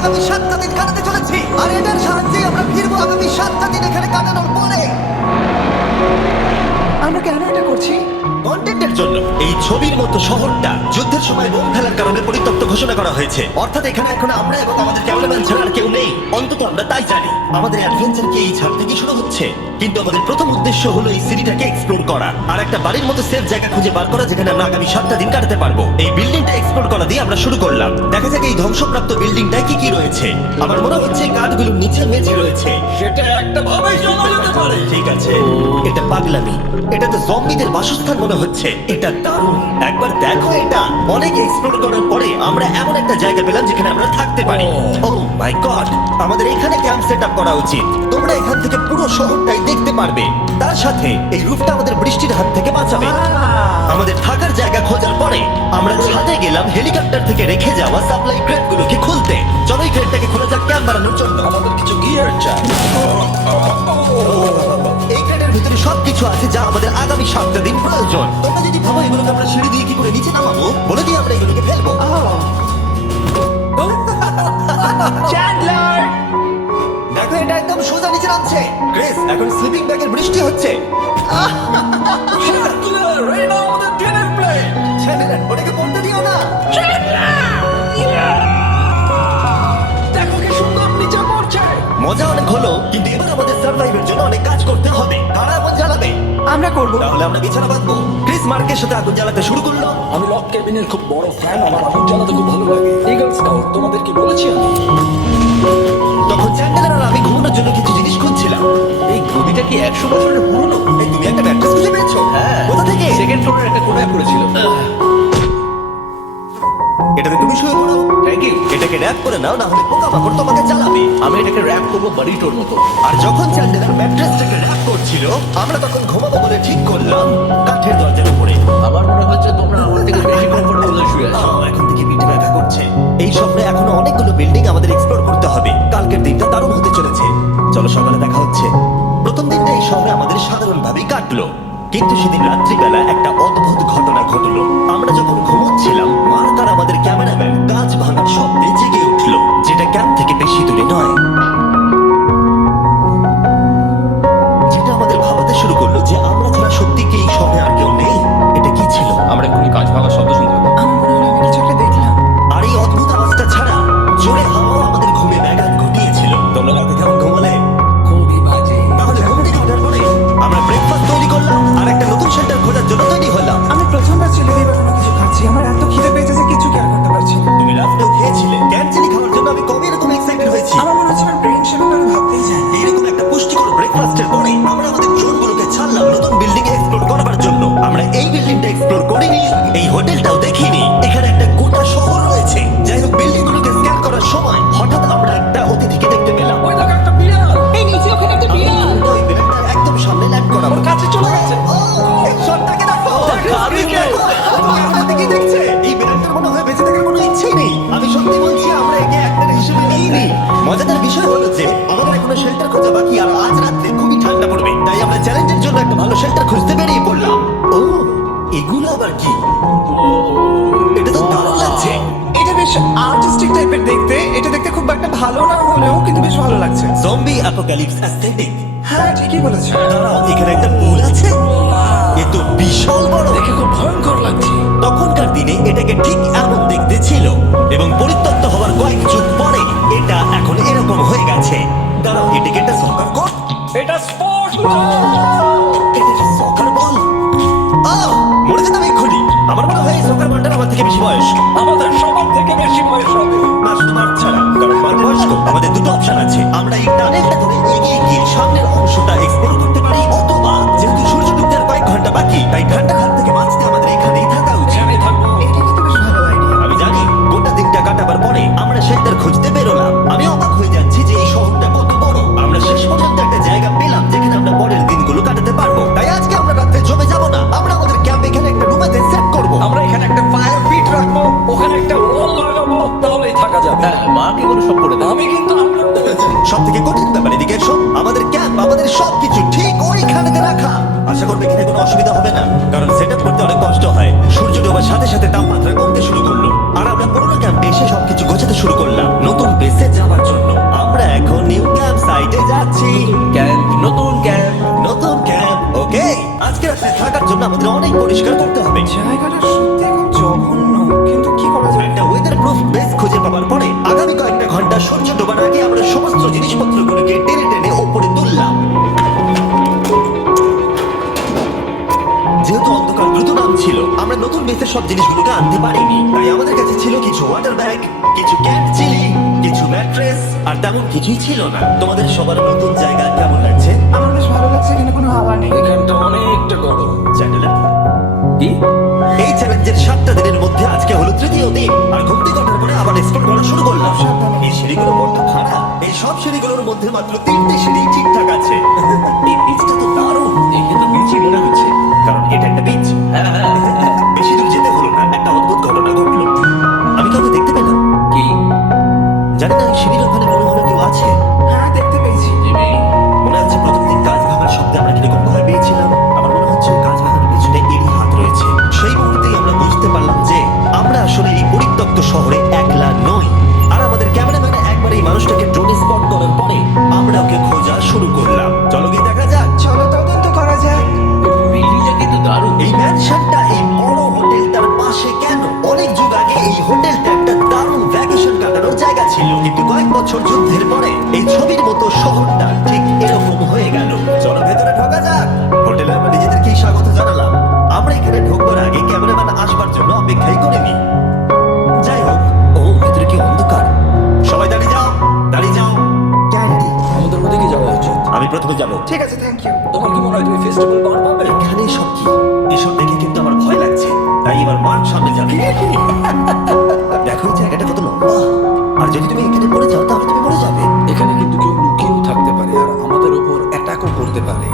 আগামী সাতটা দিন কাটাতে চলেছি। আর এটার সাহায্যে আমরা ফিরবো আগামী সাতটা দিন এখানে কাটানোর পরে। আমরা কেন এটা করছি? কন্টেন্টের জন্য এই ছবির মতো শহরটা যুদ্ধের সময় বোম ফেলার কারণে পরিত্যক্ত ঘোষণা করা হয়েছে। অর্থাৎ এখানে এখন আমরা এবং আমাদের ক্যামেরাম্যান ছাড়া আর কেউ নেই। অন্তত আমরা তাই জানি। আমাদের অ্যাডভেঞ্চার কি এই ছাদ থেকে শুরু হচ্ছে? কিন্তু আমাদের প্রথম উদ্দেশ্য হলো এই সিটিটাকে এক্সপ্লোর করা। আর একটা বাড়ির মতো সেফ জায়গা খুঁজে বার করা যেখানে আমরা আগামী সাতটা দিন কাটাতে পারব। এই বিল্ডিংটা এক্সপ্লোর করা দিয়ে আমরা শুরু করলাম। দেখা যাক এই ধ্বংসপ্রাপ্ত বিল্ডিংটায় কি কি রয়েছে। আমার মনে হচ্ছে কাঠগুলোর নিচে মেঝে রয়েছে। সেটা একটা ভাবে শোনা যেতে পারে। ঠিক আছে। এটা পাগলামি। এটা তো জম্বিদের বাসস্থান মনে হচ্ছে। এটা দারুণ। একবার দেখো এটা। অনেক এক্সপ্লোর করার পরে আমরা এমন একটা জায়গা পেলাম যেখানে আমরা থাকতে পারি। ও। মাই গড আমাদের এখানে ক্যাম্প সেট আপ করা উচিত। তোমরা এখান থেকে পুরো শহরটাই দেখতে পারবে। তার সাথে এই রূপটা আমাদের বৃষ্টির হাত থেকে বাঁচাবে। আমাদের থাকার জায়গা খোঁজার পরে আমরা ছাদে গেলাম হেলিকপ্টার থেকে রেখে যাওয়া সাপ্লাই ক্রেটগুলোকে খুলতে। চলো এই ক্রেটটাকে খোলা যাক ক্যাম্প বানানোর জন্য। আমাদের কিছু গিয়ার চাই। এই ক্রেটের ভিতরে সবকিছু আছে যা আমাদের আগামী সাতটা দিন প্রয়োজন। তোমরা যদি ভাবো এগুলোকে আমরা সিঁড়ি দিয়ে কি করে নিচে নামাবো বলে দিয়ে আমরা এগুলোকে ফেলব। চ্যান্ডলার এটা একদম সোজা নিচে নামছে। গ্রেস, এখন স্লিপিং ব্যাগের বৃষ্টি হচ্ছে। দেখো কি সুন্দর নিচে মজা অনেক হলো, কিন্তু এবার আমাদের সার্ভাইভের জন্য অনেক কাজ করতে হবে। তারা জ্বালাবে আমরা করব। তাহলে আমরা বিছানা বাঁধবো। ক্রিস মার্কের সাথে আগুন জ্বালাতে শুরু করল। আমি লক কেবিনের খুব বড় ফ্যান আমার আগুন জ্বালাতে খুব ভালো লাগে। ইগল স্কাউট তোমাদের কি বলেছি আমি। তখন চ্যান্ডেলার আর আমি ঘুমানোর জন্য কিছু জিনিস খুঁজছিলাম। এই গদিটা কি একশো বছরের পুরনো? এই তুমি একটা ম্যাট্রেস খুঁজে পেয়েছ? হ্যাঁ। কোথা থেকে? সেকেন্ড ফ্লোরের একটা কোনায় পড়েছিল। এটাতে তুমি শুয়ে পড়ো থ্যাংক ইউ এটাকে র্যাপ করে নাও, না হলে পোকামাকড় তোমাকে জ্বালাবে। আমি এটাকে র্যাপ করব বাড়িটোর মতো। আর যখন চ্যান্ডেলার ম্যাট্রেসটাকে র্যাপ করছিল, আমরা তখন ঘুমাবো বলে ঠিক করলাম। কাঠের দরজার উপরে। আমার খুব একটা ভালো না হলেও কিন্তু বেশ ভালো লাগছে। জম্বি অ্যাপোক্যালিপস অ্যাস্থেটিক হ্যাঁ ঠিকই বলেছ। দাঁড়াও এখানে একটা পুল আছে। এ তো বিশাল বড়। দেখে খুব ভয়ঙ্কর লাগছে। তখনকার দিনে এটাকে ঠিক এমন দেখতে ছিল এবং পরিত্যক্ত হওয়ার কয়েক যুগ পরে এটা এখন এরকম হয়ে গেছে। দাঁড়াও এটাকে একটা সকার কোট এটা স্পোর্টস সকার বল আহ মরে যেতাম এক্ষুনি। আমার মনে হয় সকার বলটার আমার থেকে বেশি বয়স। আমাদের সবার থেকে বেশি বয়স। মার্ক বয়স্ক আমাদের দুটো অপশন আছে। আমরা এই টানেলটা ধরে এগিয়ে গিয়ে সামনের অংশটা অসুবিধা হবে না। কারণ সেট করতে অনেক কষ্ট হয়। সূর্য ডোবার সাথে সাথে তাপমাত্রা কমতে শুরু করল। আর আমরা পুরোনো ক্যাম্প এসে সবকিছু গোছাতে শুরু করলাম নতুন বেসে যাওয়ার জন্য। আমরা এখন নিউ ক্যাম্প সাইটে যাচ্ছি। ক্যাম্প নতুন ক্যাম্প নতুন ক্যাম্প ওকে আজকে রাতে থাকার জন্য আমাদের অনেক পরিষ্কার করতে হবে। জায়গাটা সত্যি খুব জঘন্য কিন্তু কি করা যায়? একটা ওয়েদার প্রুফ বেস খুঁজে পাওয়ার পরে আগামী কয়েকটা ঘণ্টা সূর্য ডোবার আগে আমরা সমস্ত জিনিসপত্রগুলোকে টেনে টেনে উপরে বেসের সব জিনিসগুলোকে আনতে পারিনি। তাই আমাদের কাছে ছিল কিছু ওয়াটার ব্যাগ কিছু ক্যাম্প চিলি কিছু ম্যাট্রেস আর তেমন কিছুই ছিল না। তোমাদের সবার নতুন জায়গা কেমন লাগছে? আমার বেশ ভালো লাগছে এখানে কোনো হাওয়া নেই। এখানটা অনেকটা গরম। চ্যানেলের কি? এই চ্যালেঞ্জের সাতটা দিনের মধ্যে আজকে হলো তৃতীয় দিন। আর ঘুম থেকে ওঠার পরে আবার এক্সপ্লোর করা শুরু করলাম। এই সিঁড়িগুলো বড্ড খারাপ এই সব সিঁড়িগুলোর মধ্যে মাত্র তিনটে সিঁড়ি ঠিকঠাক আছে। এই বীজটা তো দারুণ। দেখে তো বিচি মনে হচ্ছে। কারণ এটা একটা বীজ কয়েক বছর যুদ্ধের পরে এই ছবির মতো শহরটা ঠিক এরকম হয়ে গেল। চলো ভেতরে ঢোকা যাক। হোটেলে আমরা নিজেদেরকেই স্বাগত জানালাম। আমরা এখানে ঢোকবার আগে ক্যামেরাম্যান আসবার জন্য অপেক্ষাই করিনি যাই হোক ও ভেতরে কি অন্ধকার? সবাই দাঁড়িয়ে যাও দাঁড়িয়ে যাও। আমাদের ওদিকে যাওয়া উচিত। আমি প্রথমে যাব। ঠিক আছে থ্যাংক ইউ তোমার কি মনে হয় তুমি ফেস্টিভ্যাল পার পাবে? এখানে সব কি এসব দেখে কিন্তু আমার ভয় লাগছে। তাই এবার মার সামনে যাবে। যদি তুমি এখানে পড়ে যাও তাহলে তুমি পড়ে যাবে। এখানে কিন্তু কেউ লুকিয়েও থাকতে পারে আর আমাদের উপর অ্যাটাকও করতে পারে।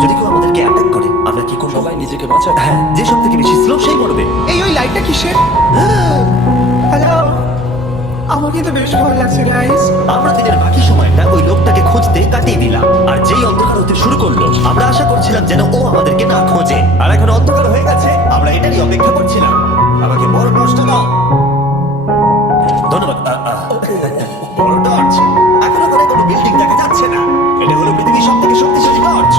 যদি কেউ আমাদেরকে অ্যাটাক করে আমরা কি করব? সবাই নিজেকে বাঁচাবে। হ্যাঁ যে সব থেকে বেশি স্লো সেই মরবে। এই ওই লাইটটা কিসের? হ্যালো আমার কিন্তু বেশ ভয় লাগছে গাইস আমরা দিনের বাকি সময়টা ওই লোকটাকে খুঁজতে কাটিয়ে দিলাম। আর যেই অন্ধকার হতে শুরু করল আমরা আশা করছিলাম যেন ও আমাদেরকে না খোঁজে। আর এখন অন্ধকার হয়ে গেছে আমরা এটারই অপেক্ষা করছিলাম। আমাকে বড় টর্চটা দাও। বড় টর্চ। এখন তারা কোনো বিল্ডিং দেখা যাচ্ছে না। এটা হলো পৃথিবীর সব থেকে শক্তিশালী টর্চ।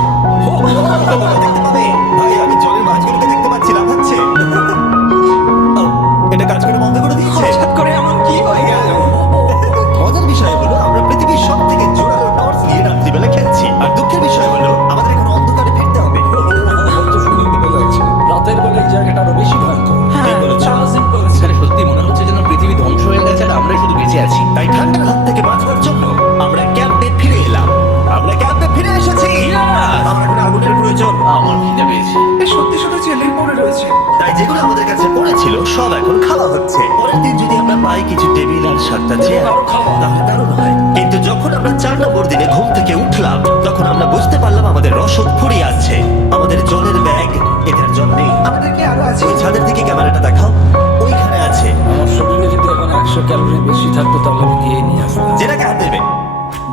জেলের পড়ে রয়েছে। তাই যেগুলো আমাদের কাছে পড়েছিল সব এখন খাওয়া হচ্ছে। পরের দিন যদি আমরা পাই কিছু টেবিল আর সাতটা চেয়ার তাহলে দারুণ হয়। কিন্তু যখন আমরা চার নম্বর দিনে ঘুম থেকে উঠলাম তখন আমরা বুঝতে পারলাম আমাদের রসদ ফুরিয়ে আসছে। আমাদের জলের ব্যাগ এটার জল নেই। আমাদের কি আরও আছে। ছাদের দিকে ক্যামেরাটা দেখাও। ওইখানে আছে। আমার শরীরে যদি এখন একশো ক্যালোরি বেশি থাকতো তাহলে আমি গিয়ে নিয়ে আসতাম। যেটাকে হাত দেবে।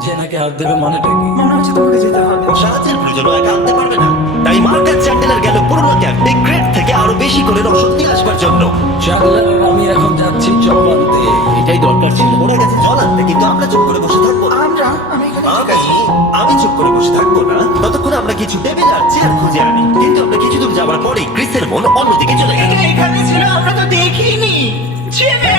যে নাকি হাত দেবে মানেটা কি? মনে হচ্ছে তোমাকে যেতে হবে। সাহায্যের প্রয়োজন একা আনতে পারবে না। তাই মার্কাস চ্যান্ডেলার গেল পুরোনো ক্যাম্পে গ্রেড থেকে আরও বেশি করে নিয়ে আসবার জন্য। জানলার আমি এখন যাচ্ছি জল আনতে এটাই দরকার ছিল। ওরা গেছে জল আনতে কিন্তু আমরা চুপ করে বসে থাকব না। আমরা আমি এখানে ঠিক আছি। আমি চুপ করে বসে থাকব না। ততক্ষণ আমরা কিছু টেবিল আর চেয়ার খুঁজে আনি। কিন্তু আমরা কিছু দূর যাওয়ার পরে ক্রিসের মন অন্যদিকে চলে গেল। এখানে ছিল আমরা তো দেখিনি। জিমি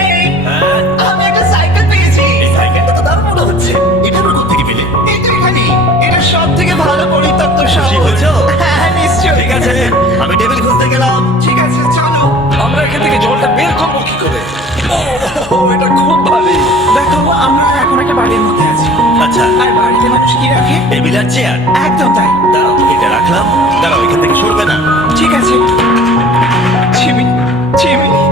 হ্যাঁ। আমি একটা সাইকেল পেয়েছি। এই সাইকেলটা তো দারুণ মনে হচ্ছে। এটা আমরা কোথা থেকে পেলে? এই তো এখানে এটা সব থেকে ভালো পরিত্যক্ত খুশি শহর হয়েছো? ঠিক আছে? আমি টেবিল খুঁজতে গেলাম। ঠিক আছে চলো। আমরা এখান থেকে জলটা বের করব কি করে? ও এটা খুব ভালো। দেখো আমরা এখন একটা বাড়ির মধ্যে আছি। আচ্ছা। আর বাড়িতে মানুষ কি রাখে? টেবিল আর চেয়ার। একদম তাই। দাঁড়াও এটা রাখলাম। দাঁড়াও এখান থেকে সরবে না। ঠিক আছে। চিমি চিমি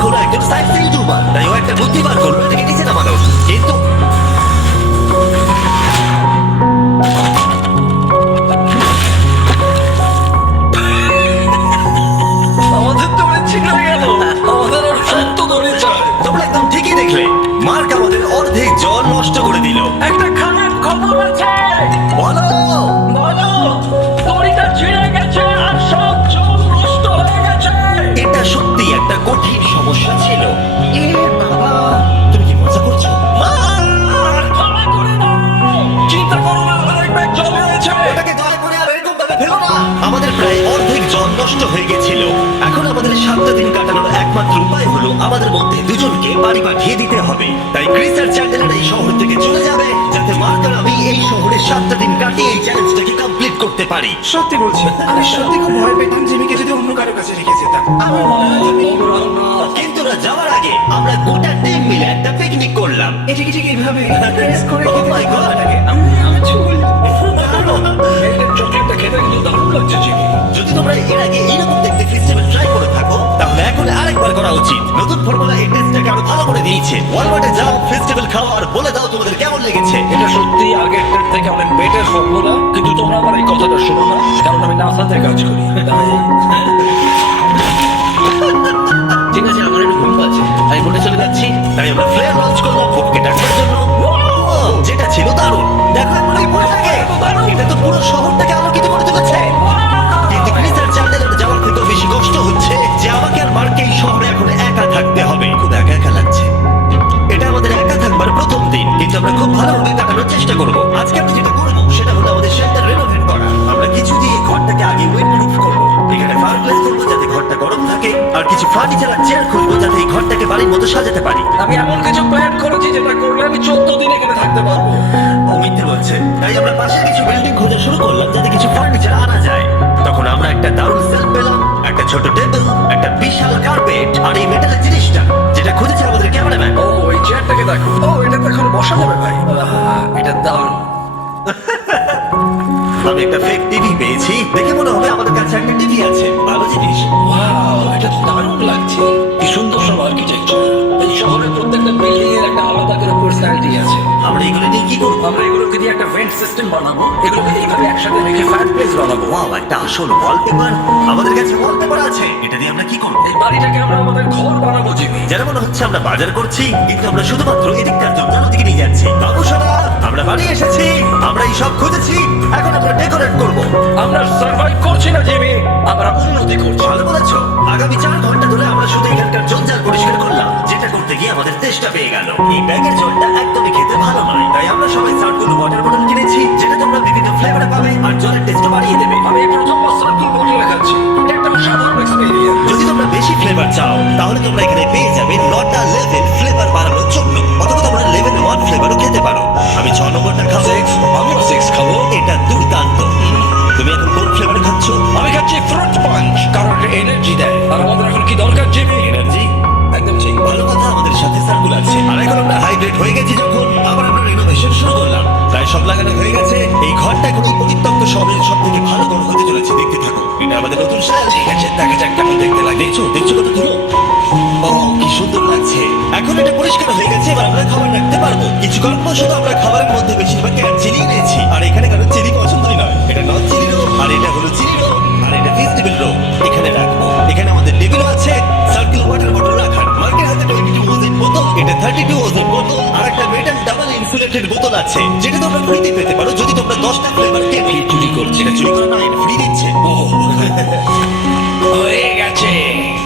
বন্ধু একজন সাইড সিং দুবার তাই ও একটা বুদ্ধি বার করল। এটাকে হয়ে গেছিল। এখন আমাদের সাতটা দিন কাটানোর একমাত্র উপায় হলো আমাদের মধ্যে দুজনকে বাড়ি পাঠিয়ে দিতে হবে। তাই ক্রিস আর চ্যান্ডেলার এই শহর থেকে চলে যাবে যাতে মার্ক আর আমি এই শহরে সাতটা দিন কাটিয়ে এই চ্যালেঞ্জটাকে কমপ্লিট করতে পারি। সত্যি বলছি আমি সত্যি খুব ভয় পেতাম জিমিকে যদি অন্য কারও কাছে রেখে যেতাম। আমার মনে হয় জিমি কিন্তু না যাওয়ার আগে আমরা গোটা টিম মিলে একটা পিকনিক করলাম। এটাকে ঠিক এইভাবে প্রেস করে! আমি আমি চুল খেতে কিন্তু দারুণ লাগছে জিমি যদি তোমরা এর আগে এইরকম দেখতে ফেস্টিভ্যাল ট্রাই করে থাকো তাহলে এখন আরেকবার করা উচিত। নতুন ফর্মুলা এই টেস্টটাকে আরও ভালো করে দিয়েছে। ওয়ালমার্টে যাও ফেস্টিভ্যাল খাও আর বলে দাও তোমাদের কেমন লেগেছে। এটা সত্যি আগেরটার থেকে অনেক বেটার ফর্মুলা কিন্তু তোমরা আমার এই কথাটা শোনো না কারণ আমি নাসাতে কাজ করি। ঠিক আছে আমার একটু ঘুম পাচ্ছে। আমি বোটে চলে যাচ্ছি। তাই আমরা ফ্লেয়ার লঞ্চ করলাম বুককে ডাকবার জন্য। যেটা ছিল দারুণ। দেখো এখন এই বইটাকে এটা তো পুরো শহরটাকে আলোকিত ফার্নিচার আর চেয়ার খুলবো যাতে এই ঘরটাকে বাড়ির মতো সাজাতে পারি। আমি এমন কিছু প্ল্যান করেছি যেটা করলে আমি চোদ্দ দিন এখানে থাকতে পারব। ও মিথ্যে বলছে। তাই আমরা পাশে কিছু বিল্ডিং খোঁজা শুরু করলাম যাতে কিছু ফার্নিচার আনা যায়। তখন আমরা একটা দারুণ সেলফ পেলাম একটা ছোট টেবিল একটা বিশাল কার্পেট আর এই মেটালের জিনিসটা যেটা খুঁজেছে আমাদের ক্যামেরাম্যান ও ওই চেয়ারটাকে দেখো। ও এটা তো এখন বসা যাবে ভাই। এটা দারুণ। আমি একটা ফেক টিভি পেয়েছি দেখে মনে হবে আমাদের কাছে একটা টিভি আছে। ভালো জিনিস। ওয়াও করব। আমরা এগুলোকে দিয়ে একটা ভেন্ট সিস্টেম বানাবো। এগুলোকে এইভাবে একসাথে রেখে ফায়ার প্লেস বানাবো। ওয়াও একটা আসল ওয়ালপেপার আমাদের কাছে ওয়ালপেপার আছে। এটা দিয়ে আমরা কি করব? এই বাড়িটাকে আমরা আমাদের ঘর বানাবো জিমি। যেন মনে হচ্ছে আমরা বাজার করছি কিন্তু আমরা শুধুমাত্র এদিকটার জন্য অন্যদিকে নিয়ে যাচ্ছি। বাবু সোনা আমরা বাড়ি এসেছি আমরা এই সব খুঁজেছি এখন আমরা ডেকোরেট করব। আমরা সার্ভাইভ করছি না জিমি। আমরা উন্নতি করছি। ভালো বলেছ। আগামী চার ঘণ্টা ধরে আমরা শুধু এখানকার জঞ্জাল পরিষ্কার করলাম যেটা করতে গিয়ে আমাদের তেষ্টা পেয়ে গেল। এই ব্যাগের জলটা চাও তাহলে তোমরা এখানে পেয়ে যাবে নটা লেভেল ফ্লেভার বাড়ানোর জন্য। অথবা তোমরা লেভেল ওয়ান ফ্লেভারও খেতে পারো। আমি ছ নম্বরটা খাব আমিও সিক্স খাব। এটা দুর্দান্ত। তুমি এখন কোন ফ্লেভার খাচ্ছ? আমি খাচ্ছি ফ্রুট পাঞ্চ কারণ এটা এনার্জি দেয়। আর আমাদের এখন কি দরকার? জিমি। এনার্জি একদম ঠিক। ভালো কথা আমাদের সাথে সার্কুল আছে। আর এখন আমরা হাইড্রেট হয়ে গেছি যখন। আবার আমরা রিনোভেশন শুরু করলাম। তাই সব লাগানো হয়ে গেছে। এই ঘরটা এখন এই পরিত্যক্ত শহরের সব থেকে ভালো ঘর হতে চলেছে। দেখতে এটা আমাদের নতুন স্টাইল ঠিক আছে, দেখা যাক কেমন দেখতে লাগে। দেখছ দেখছ কত ধরো ও কি সুন্দর লাগছে। এখন এটা পরিষ্কার হয়ে গেছে, এবার আমরা খাবার রাখতে পারব। কিছু কারণবশত আমরা খাবারের মধ্যে বেশিরভাগ চিনি নিয়েছি আর এখানে কারও চিনি পছন্দই নয়। এটা নন চিনি রো আর এটা হলো চিনি রো আর এটা ভেজিটেবল রো এখানে রাখব। এখানে আমাদের টেবিলও আছে সার্কেল ওয়াটার বটল রাখার। মার্কেট হাতে টোয়েন্টি টু ওজেন বোতল, এটা থার্টি টু ওজেন বোতল, আর একটা মেটাল ডাবল ইনসুলেটেড বোতল আছে। যেটা তোমরা ফ্রিতে পেতে পারো, যদি তোমরা দশটা ফ্লেভার কেনো চুরি করছে। এটা চুরি করে না ফ্রি দিচ্ছে। ও হয়ে গেছে।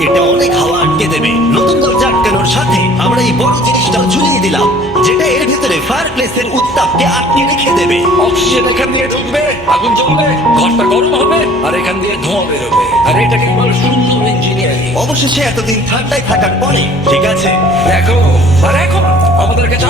এটা অনেক হাওয়া আটকে দেবে। নতুন দরজা আটকানোর সাথে আমরা এই বড় জিনিসটাও ঝুলিয়ে দিলাম যেটা এর ভিতরে ফায়ার প্লেসের উত্তাপকে আটকে রেখে দেবে। অক্সিজেন এখান দিয়ে ঢুকবে আগুন জ্বলবে ঘরটা গরম হবে আর এখান দিয়ে ধোঁয়া বেরোবে। আর এটাকে বলে সুন্দর ইঞ্জিনিয়ারিং অবশেষে এতদিন ঠান্ডায় থাকার পরে ঠিক আছে। দেখো আর এখন আমাদের কাছে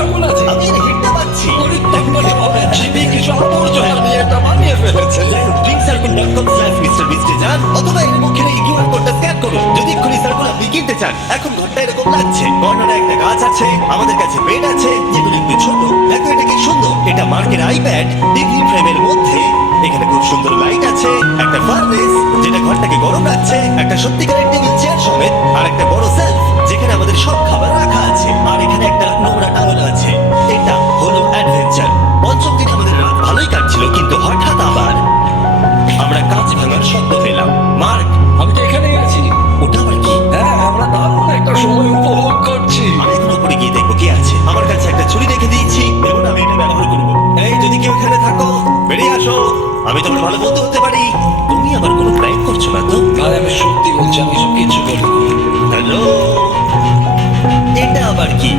ড্রিঙ্কসার্কুল.com স্ল্যাশ মিস্টার বিস্টে যান অথবা এর মুখের এই কিউআর কোডটা স্ক্যান করুন। যদি এক্ষুনি সার্কুল আপনি কিনতে চান, এখন ঘরটা এরকম লাগছে। কর্নারে একটা গাছ আছে, আমাদের কাছে বেড আছে, যেগুলো একটু ছোট। দেখো এটা কি সুন্দর। এটা মার্কের আইপ্যাড টিভি ফ্রেমের মধ্যে। এখানে খুব সুন্দর লাইট আছে, একটা ফার্নেস যেটা ঘরটাকে গরম রাখছে, একটা সত্যিকারের টেবিল চেয়ার সমেত, আর একটা বড় সেলফ যেখানে আমাদের সব খাবার রাখা আছে। আর এখানে একটা নোংরা টাওয়েল আছে। আমি তোমার ভালো বন্ধু হতে পারি। তুমি আমার কোনো প্ল্যান করছ না তো? আর আমি সত্যি বলছি আমি কিছু করি হ্যালো এটা আবার কি?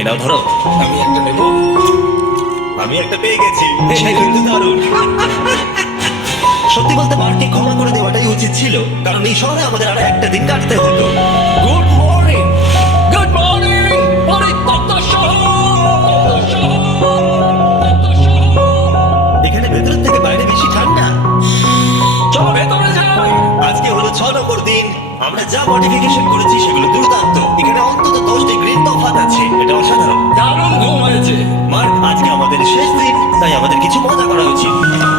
এই নাও ধরো। আমি একটা নেব। আমি একটা পেয়ে গেছি। এটা কিন্তু দারুণ। সত্যি বলতে মার্ককে ক্ষমা করে দেওয়াটাই উচিত ছিল কারণ এই শহরে আমাদের আর একটা দিন কাটতে হতো। গুড মর্নিং গুড মর্নিং পরিত্যক্ত শহর! পরিত্যক্ত শহর। এখানে ভেতর থেকে বাইরে বেশি ঠান্ডা। চলো ভেতরে যাই! আজকে হলো ছ নম্বর দিন। আমরা যা মডিফিকেশন করেছি সেগুলো দুর্দান্ত। এখানে অন্তত দশ ডিগ্রির আছে। এটা অসাধারণ। দারুণ ঘুম হয়েছে। আজকে আমাদের শেষ দিন, তাই আমাদের কিছু মজা করা উচিত।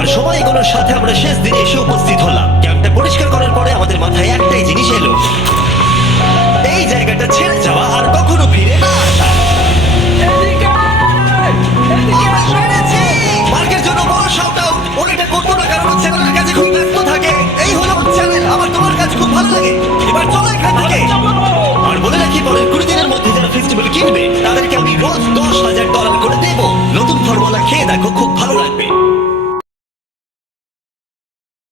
আর সময় এগোনোর সাথে আমরা শেষ দিনে এসে উপস্থিত হলাম। ক্যাম্পটা পরিষ্কার করার পরে আমাদের মাথায় একটাই জিনিস এলো। এই জায়গাটা ছেড়ে যাওয়া আর কখনো ফিরে না আসা। এটা খুব থাকে। এই হলো চ্যানেল, আমার তোমার খুব ভালো লাগে। এবার বলে দিনের মধ্যে কিনবে তাদেরকে আমি রোজ দশ হাজার ডলার করে দেবো। নতুন ফর্মুলা খেয়ে দেখো খুব ভালো লাগবে।